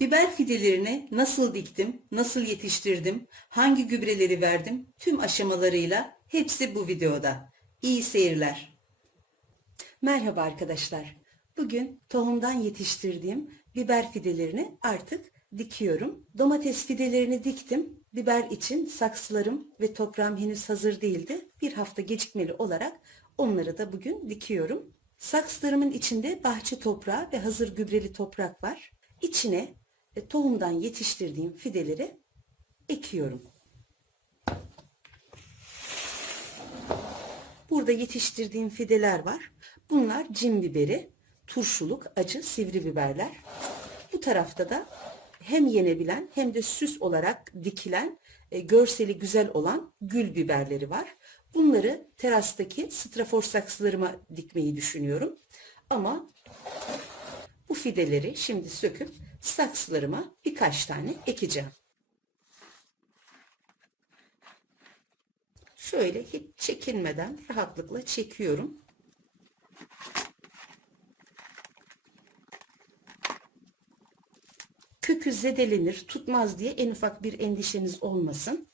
Biber fidelerini nasıl diktim, nasıl yetiştirdim, hangi gübreleri verdim tüm aşamalarıyla hepsi bu videoda. İyi seyirler. Merhaba arkadaşlar. Bugün tohumdan yetiştirdiğim biber fidelerini artık dikiyorum. Domates fidelerini diktim. Biber için saksılarım ve toprağım henüz hazır değildi. Bir hafta gecikmeli olarak onları da bugün dikiyorum. Saksılarımın içinde bahçe toprağı ve hazır gübreli toprak var. İçine tohumdan yetiştirdiğim fideleri ekiyorum. Burada yetiştirdiğim fideler var. Bunlar cin biberi, turşuluk, acı, sivri biberler. Bu tarafta da hem yenebilen hem de süs olarak dikilen, görseli güzel olan gül biberleri var. Bunları terastaki strafor saksılarıma dikmeyi düşünüyorum. Ama bu fideleri şimdi söküp saksılarıma birkaç tane ekeceğim. Şöyle hiç çekinmeden rahatlıkla çekiyorum. Kökü zedelenir, tutmaz diye en ufak bir endişeniz olmasın.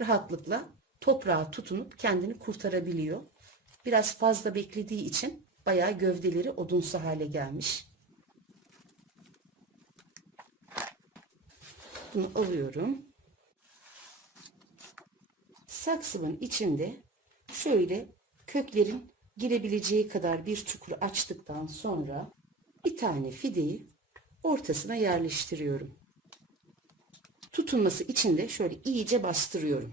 Rahatlıkla toprağa tutunup kendini kurtarabiliyor. Biraz fazla beklediği için bayağı gövdeleri odunsu hale gelmiş. Bunu alıyorum. Saksımın içinde şöyle köklerin girebileceği kadar bir çukur açtıktan sonra bir tane fideyi ortasına yerleştiriyorum. Tutunması için de şöyle iyice bastırıyorum.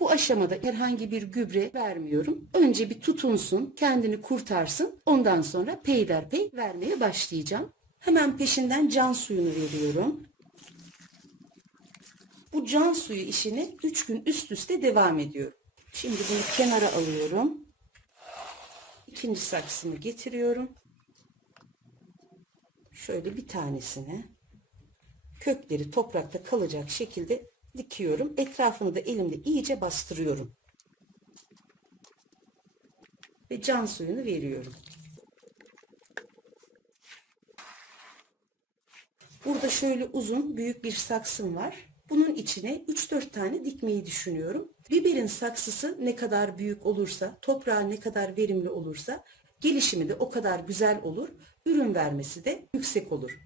Bu aşamada herhangi bir gübre vermiyorum. Önce bir tutunsun, kendini kurtarsın. Ondan sonra peyderpey vermeye başlayacağım. Hemen peşinden can suyunu veriyorum. Bu can suyu işini 3 gün üst üste devam ediyorum. Şimdi bunu kenara alıyorum. İkinci saksımı getiriyorum. Şöyle bir tanesini kökleri toprakta kalacak şekilde dikiyorum. Etrafını da elimde iyice bastırıyorum. Ve can suyunu veriyorum. Burada şöyle uzun büyük bir saksım var. Bunun içine 3-4 tane dikmeyi düşünüyorum. Biberin saksısı ne kadar büyük olursa, toprağı ne kadar verimli olursa gelişimi de o kadar güzel olur. Ürün vermesi de yüksek olur.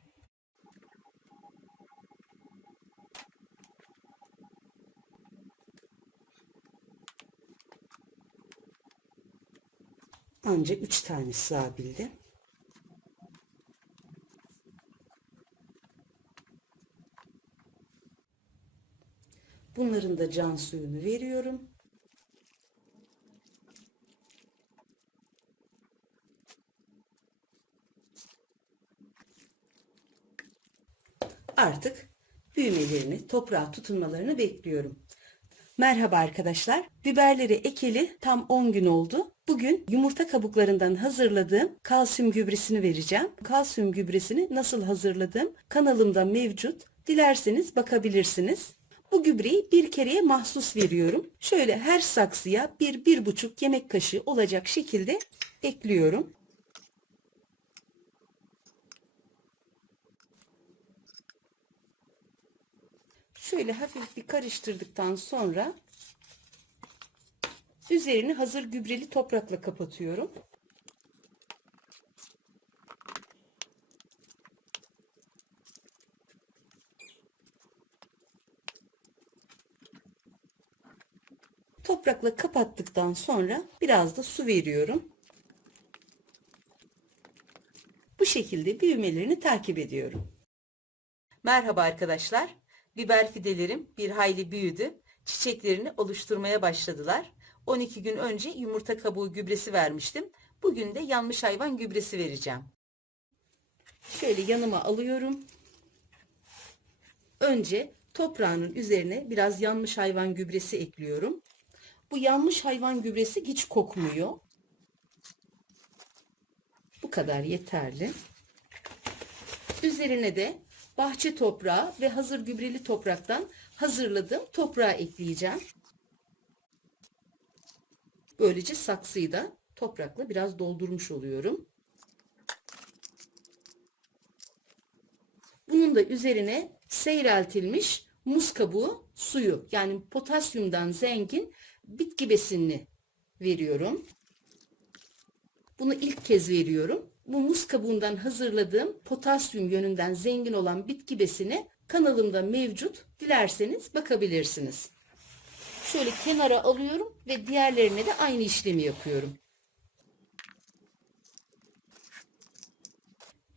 Anca 3 tane sığabildi. Bunların da can suyunu veriyorum. Artık büyümelerini, toprağa tutunmalarını bekliyorum. Merhaba arkadaşlar. Biberleri ekeli tam 10 gün oldu. Bugün yumurta kabuklarından hazırladığım kalsiyum gübresini vereceğim. Kalsiyum gübresini nasıl hazırladığım kanalımda mevcut. Dilerseniz bakabilirsiniz. Bu gübreyi bir kereye mahsus veriyorum. Şöyle her saksıya 1-1,5 yemek kaşığı olacak şekilde ekliyorum. Şöyle hafif bir karıştırdıktan sonra üzerini hazır gübreli toprakla kapatıyorum. Toprakla kapattıktan sonra biraz da su veriyorum. Bu şekilde büyümelerini takip ediyorum. Merhaba arkadaşlar. Biber fidelerim bir hayli büyüdü. Çiçeklerini oluşturmaya başladılar. 12 gün önce yumurta kabuğu gübresi vermiştim. Bugün de yanmış hayvan gübresi vereceğim. Şöyle yanıma alıyorum. Önce toprağının üzerine biraz yanmış hayvan gübresi ekliyorum. Bu yanmış hayvan gübresi hiç kokmuyor. Bu kadar yeterli. Üzerine de bahçe toprağı ve hazır gübreli topraktan hazırladığım toprağı ekleyeceğim. Böylece saksıyı da toprakla biraz doldurmuş oluyorum. Bunun da üzerine seyreltilmiş muz kabuğu suyu, yani potasyumdan zengin bitki besinini veriyorum. Bunu ilk kez veriyorum. Bu muz kabuğundan hazırladığım potasyum yönünden zengin olan bitki besini kanalımda mevcut. Dilerseniz bakabilirsiniz. Şöyle kenara alıyorum ve diğerlerine de aynı işlemi yapıyorum.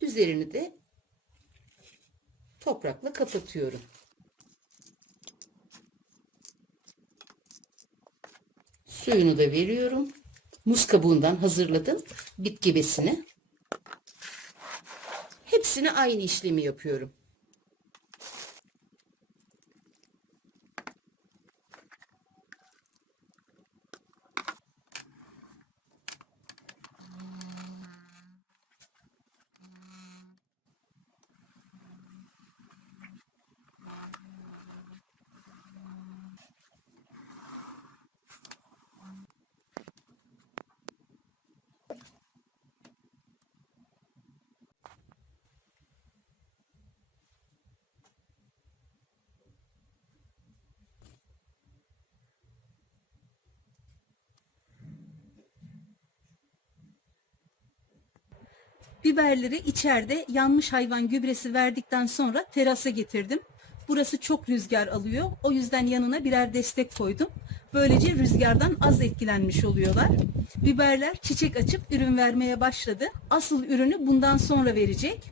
Üzerini de toprakla kapatıyorum. Suyunu da veriyorum. Muz kabuğundan hazırladım bitki besini. Hepsine aynı işlemi yapıyorum. Biberleri içeride yanmış hayvan gübresi verdikten sonra terasa getirdim. Burası çok rüzgar alıyor. O yüzden yanına birer destek koydum. Böylece rüzgardan az etkilenmiş oluyorlar. Biberler çiçek açıp ürün vermeye başladı. Asıl ürünü bundan sonra verecek.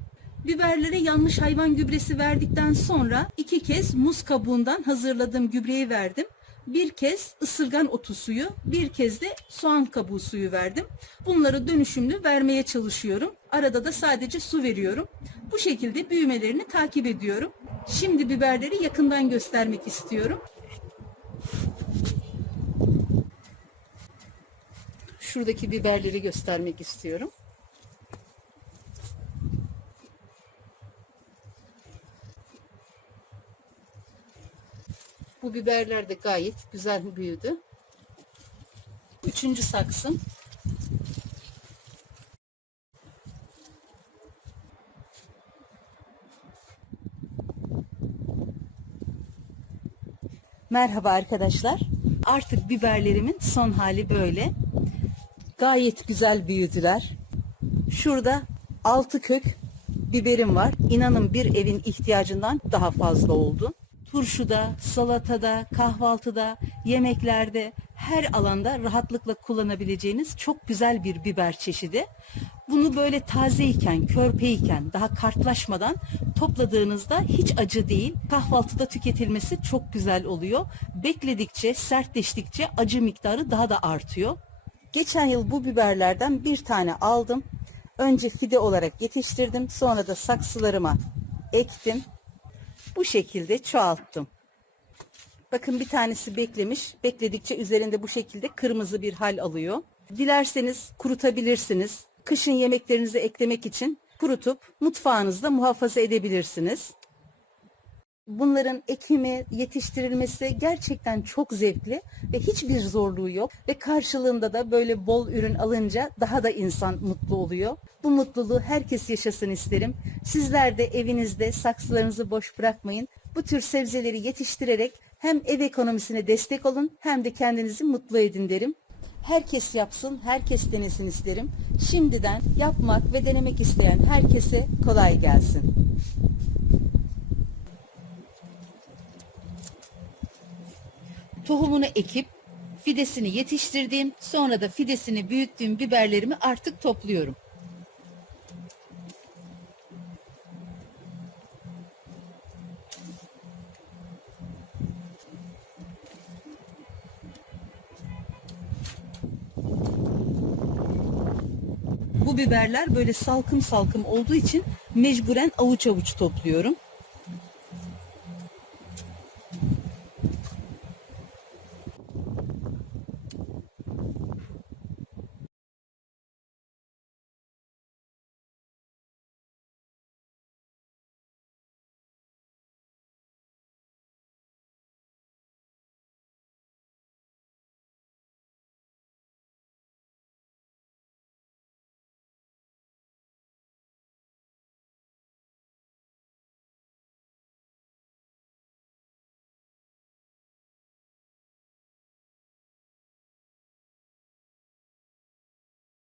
Biberlere yanmış hayvan gübresi verdikten sonra 2 kez muz kabuğundan hazırladığım gübreyi verdim. Bir kez ısırgan otu suyu, bir kez de soğan kabuğu suyu verdim. Bunları dönüşümlü vermeye çalışıyorum. Arada da sadece su veriyorum. Bu şekilde büyümelerini takip ediyorum. Şimdi biberleri yakından göstermek istiyorum. Şuradaki biberleri göstermek istiyorum. Bu biberler de gayet güzel büyüdü. 3. saksım. Merhaba arkadaşlar. Artık biberlerimin son hali böyle. Gayet güzel büyüdüler. Şurada 6 kök biberim var. İnanın bir evin ihtiyacından daha fazla oldu. Turşuda, salatada, kahvaltıda, yemeklerde, her alanda rahatlıkla kullanabileceğiniz çok güzel bir biber çeşidi. Bunu böyle tazeyken, körpeyken, daha kartlaşmadan topladığınızda hiç acı değil. Kahvaltıda tüketilmesi çok güzel oluyor. Bekledikçe, sertleştikçe acı miktarı daha da artıyor. Geçen yıl bu biberlerden bir tane aldım. Önce fide olarak yetiştirdim. Sonra da saksılarıma ektim. Bu şekilde çoğalttım. Bakın bir tanesi beklemiş. Bekledikçe üzerinde bu şekilde kırmızı bir hal alıyor. Dilerseniz kurutabilirsiniz. Kışın yemeklerinize eklemek için kurutup mutfağınızda muhafaza edebilirsiniz. Bunların ekimi, yetiştirilmesi gerçekten çok zevkli ve hiçbir zorluğu yok. Ve karşılığında da böyle bol ürün alınca daha da insan mutlu oluyor. Bu mutluluğu herkes yaşasın isterim. Sizler de evinizde saksılarınızı boş bırakmayın. Bu tür sebzeleri yetiştirerek hem ev ekonomisine destek olun hem de kendinizi mutlu edin derim. Herkes yapsın, herkes denesin isterim. Şimdiden yapmak ve denemek isteyen herkese kolay gelsin. Tohumunu ekip fidesini yetiştirdiğim, sonra da fidesini büyüttüğüm biberlerimi artık topluyorum. Bu biberler böyle salkım salkım olduğu için mecburen avuç avuç topluyorum.